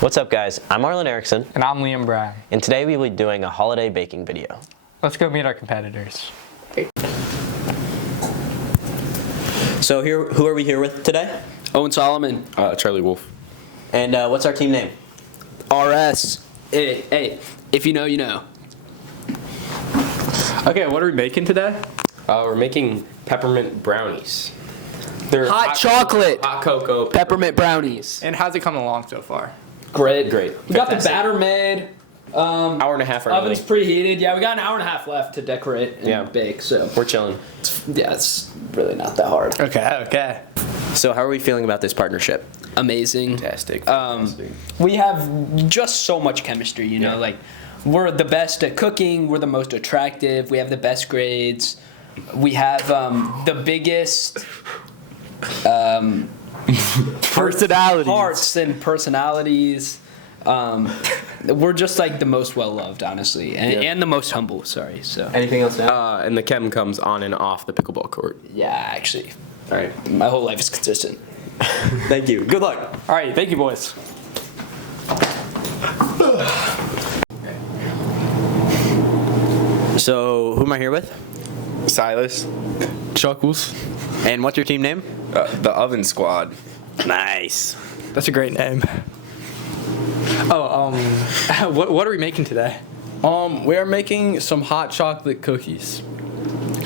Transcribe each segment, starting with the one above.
What's up, guys? I'm Arlin Erickson. And I'm Liam Brown. And today we will be doing a holiday baking video. Let's go meet our competitors. So who are we here with today? Owen Solomon. Charlie Wolf. And what's our team name? RS. Hey, if you know, you know. Okay, what are we making today? We're making peppermint brownies. They're Hot chocolate. hot cocoa. Peppermint brownies. And how's it coming along so far? Great. Great. We got the Fantastic. batter made. Hour and a half early. Oven's preheated. Yeah, we got an hour and a half left to decorate and bake. So We're chilling. yeah, it's really not that hard. Okay. So how are we feeling about this partnership? Amazing. Fantastic. We have just so much chemistry, you know, like we're the best at cooking, we're the most attractive, we have the best grades, we have the biggest Personalities. hearts and personalities. We're just like the most well loved, honestly, and the most humble. Sorry, so Anything else now? And the chem comes on and off the pickleball court. yeah, actually, All right. my whole life is consistent. Thank you. Good luck. All right, thank you, boys. So who am I here with? Silas. Chuckles. And what's your team name? The Oven Squad. Nice. That's a great name. What are we making today? We are making some hot chocolate cookies.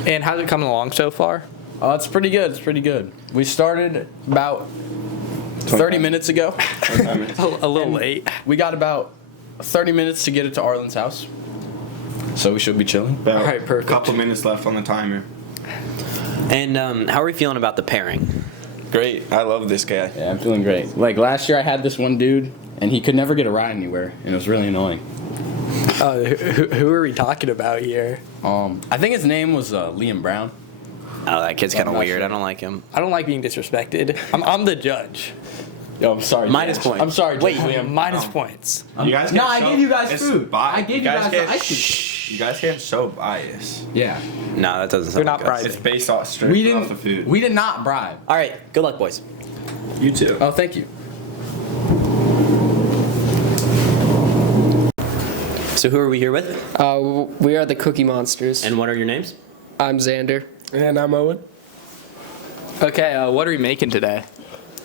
And how's it coming along so far? It's pretty good. It's pretty good. We started about 30 minutes ago. A little late. We got about 30 minutes to get it to Arlen's house. So we should be chilling. All right, perfect. A couple minutes left on the timer. And how are we feeling about the pairing? Great. I love this guy. Yeah, I'm feeling great. Like last year I had this one dude and he could never get a ride anywhere and it was really annoying. Who are we talking about here? I think his name was Liam Brown. Oh, that kid's kind of I'm not weird. sure. I don't like him. I don't like being disrespected. I'm the judge. Oh, I'm sorry. Minus Judge. points. I'm sorry, Judge Wait, Liam. Minus points. You guys No, can't I show- gave you guys it's food. bi- I gave you guys can't- the ice cream. You guys can't show bias. Yeah. No, that doesn't sound We're not good. bribing. It's based off strictly off the food. We did not bribe. All right. Good luck, boys. You too. Oh, thank you. So who are we here with? We are the Cookie Monsters. And what are your names? I'm Xander. And I'm Owen. Okay, what are we making today?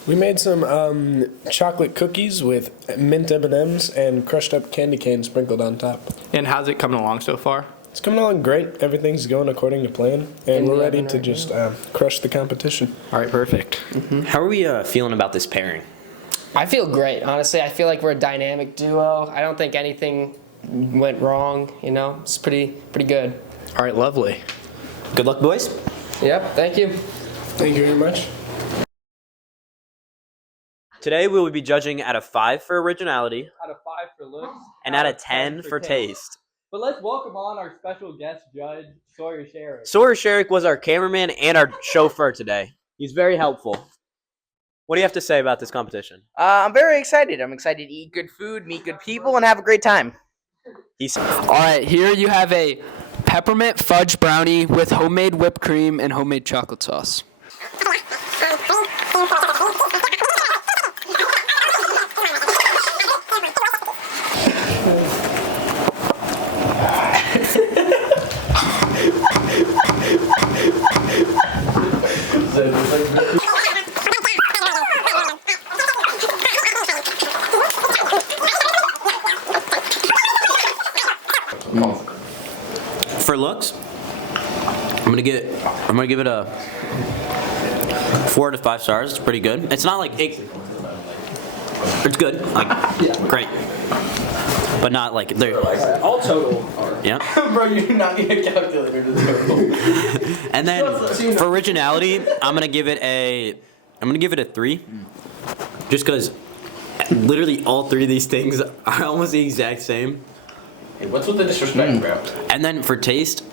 We made some chocolate cookies with mint M&Ms and crushed up candy cane sprinkled on top. And how's it coming along so far? It's coming along great. Everything's going according to plan, and we're ready to just crush the competition. All right, perfect. How are we feeling about this pairing? I feel great, honestly. I feel like we're a dynamic duo. I don't think anything went wrong, you know? It's pretty good. All right, lovely. Good luck, boys. Yep, thank you. Thank you very much. Today we will be judging out of 5 for originality Out of 5 for looks. and out of 10 for taste. But let's welcome on our special guest judge, Sawyer Sherrick. Sawyer Sherrick was our cameraman and our chauffeur today. He's very helpful. What do you have to say about this competition? I'm very excited. I'm excited to eat good food, meet good people, and have a great time. All right, here you have a peppermint fudge brownie with homemade whipped cream and homemade chocolate sauce. For looks, I'm gonna give it a 4 to 5 stars. It's pretty good. It's not like it's good, like great, but not like they're All total. yeah. Bro, you do not need a calculator to do it. And then for originality, I'm gonna give it a 3, just because literally all 3 of these things are almost the exact same. Hey, what's with the disrespect, bro? And then for taste,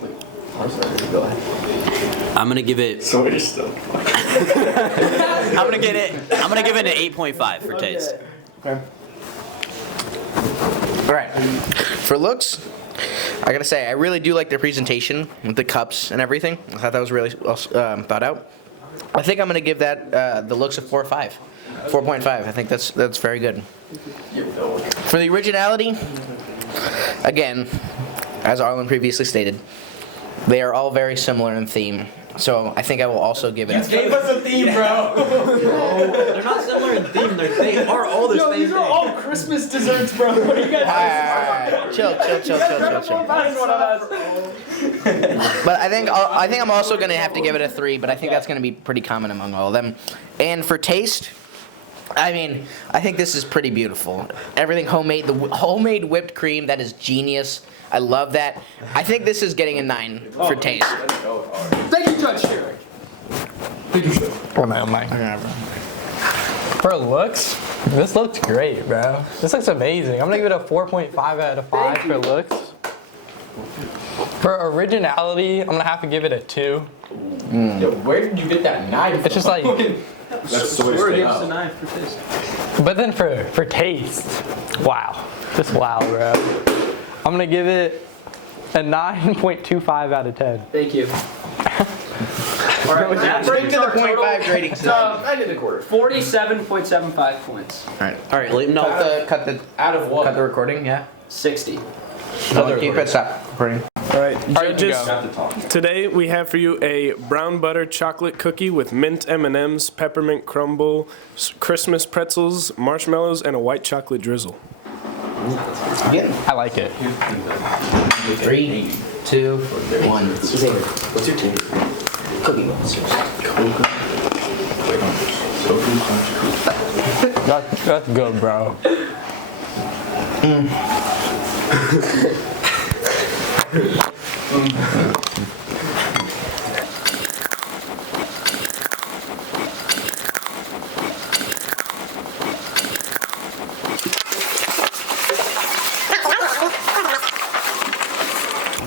I'm sorry, go ahead. I'm gonna give it. So we're still. I'm gonna give it an 8.5 for taste. Okay. All right. For looks, I gotta say, I really do like their presentation with the cups and everything. I thought that was really well thought out. I think I'm gonna give that the looks a 4 or 5. 4.5. I think that's very good. For the originality, again, as Arlen previously stated, they are all very similar in theme. So I think I will also give it. Gave us a theme, bro. They're not similar in theme. They are all the same These are all Christmas desserts, bro. What are you guys? Alright, chill. But I think I'm also gonna have to give it a 3. But I think that's gonna be pretty common among all of them. And for taste, I mean, I think this is pretty beautiful. Everything homemade, the homemade whipped cream, that is genius. I love that. I think this is getting a 9 for taste. Thank you, Judge Derek. For looks, this looks great, bro. This looks amazing. I'm gonna give it a 4.5 out of 5 for looks. For originality, I'm gonna have to give it a 2. Yo, where did you get that knife? It's just like, That's the way to Gives a 9 for taste. but then for taste, wow. Just wow, bro. I'm gonna give it a 9.25 out of 10. Thank you. All right, that Straight brings to the our 0.5 grading system. total to 47.75 points. All right. All right, no. Cut the Out of what? cut the recording. Yeah. 60. Keep it. Stop recording. All right, Alright, judges. go. Today we have for you a brown butter chocolate cookie with mint M&Ms, peppermint crumble, Christmas pretzels, marshmallows, and a white chocolate drizzle. I like it. 3, 2, 1. What's your take? Cookie Monsters. That's good, bro.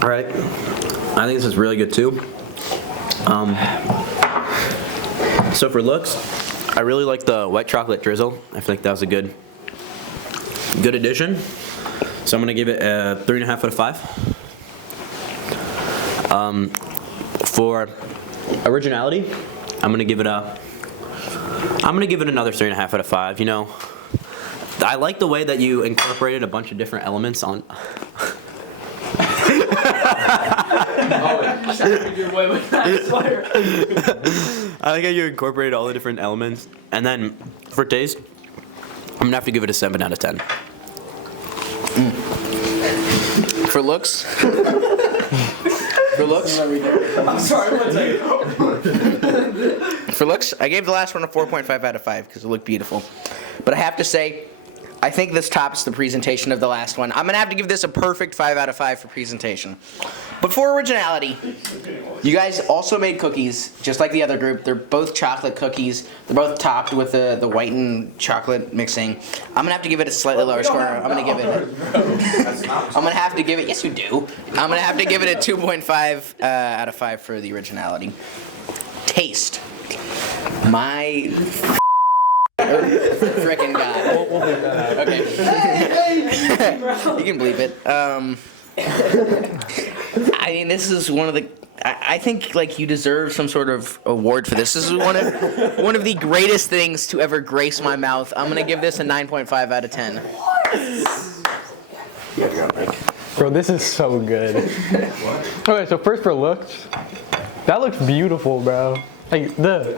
All right. I think this is really good too. So for looks, I really like the white chocolate drizzle. I feel like that was a good addition. So I'm gonna give it a 3.5 out of 5. For originality, I'm gonna give it another 3.5 out of 5. You know, I like the way that you incorporated a bunch of different elements on. I like how you incorporated all the different elements. And then for taste, I'm gonna have to give it a 7 out of 10. For looks. For looks. I'm sorry, one second. For looks, I gave the last one a 4.5 out of 5 because it looked beautiful. But I have to say, I think this tops the presentation of the last one. I'm going to have to give this a perfect 5 out of 5 for presentation. But for originality, you guys also made cookies, just like the other group. They're both chocolate cookies. They're both topped with the white and chocolate mixing. I'm going to have to give it a slightly lower score. I'm going to give it... I'm going to have to give it... Yes, you do. I'm going to have to give it a 2.5 out of 5 for the originality. Taste. My... frickin' god. We'll bleep that out. Okay. You can bleep it. I mean, this is one of the... I think like you deserve some sort of award for this. This is one of the greatest things to ever grace my mouth. I'm gonna give this a 9.5 out of 10. Bro, this is so good. Okay, so first for looks. That looks beautiful, bro. Like the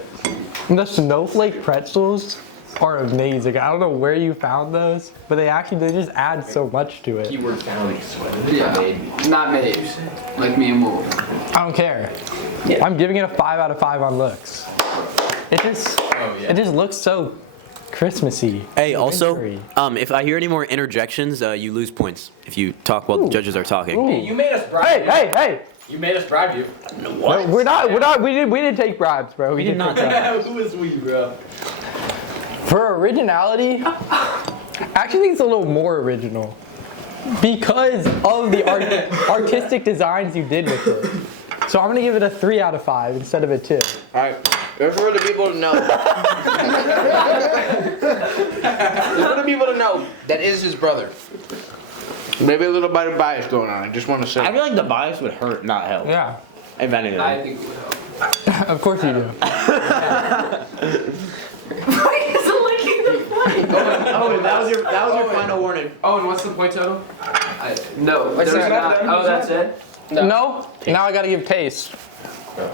snowflake pretzels are amazing. I don't know where you found those, but they just add so much to it. Keyword found. Yeah, not made. Like me and Wolf. I don't care. Yeah. I'm giving it a 5 out of 5 on looks. It just looks so Christmassy. Hey, so also, wintry. if I hear any more interjections, you lose points if you talk while the judges are talking. Ooh. You made us bribe. Hey! You made us bribe you. No, we're not. We didn't take bribes, bro. We did not. Who is we, bro? For originality, I actually think it's a little more original because of the artistic designs you did with it. So I'm gonna give it a 3 out of 5 instead of a 2. Alright, just for the people to know. Just for the people to know, that is his brother. Maybe a little bit of bias going on, I just want to say. I feel like the bias would hurt, not help. Yeah, If anything. I think it would help. of course you do. Why is it like Oh, that was your final warning. Oh, and what's the point total? No. What's that? Oh, that's it? No. Now I gotta give taste.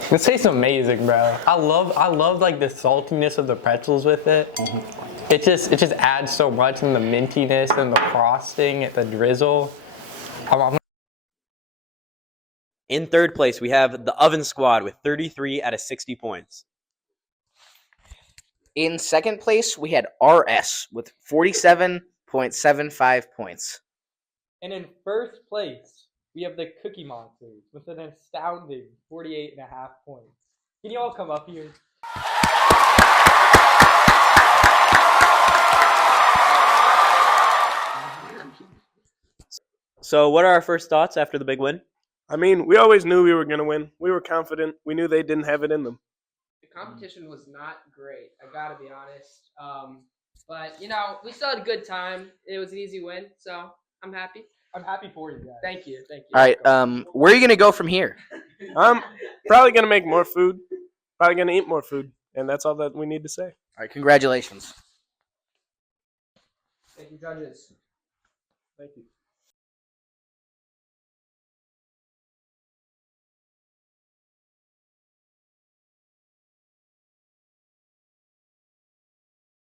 This tastes amazing, bro. I love like the saltiness of the pretzels with it. It just adds so much, and the mintiness and the frosting, the drizzle. In third place, we have the Oven Squad with 33 out of 60 points. In second place, we had RS with 47.75 points. And in first place, we have the Cookie Monsters with an astounding 48.5 points. Can you all come up here? So, what are our first thoughts after the big win? I mean, we always knew we were going to win. We were confident. We knew they didn't have it in them. The competition was not great. I gotta be honest. But you know, we still had a good time. It was an easy win, so I'm happy. I'm happy for you guys. Thank you. All right, where are you gonna go from here? I'm probably going to make more food. Probably going to eat more food. And that's all that we need to say. All right, congratulations. Thank you, judges. Thank you.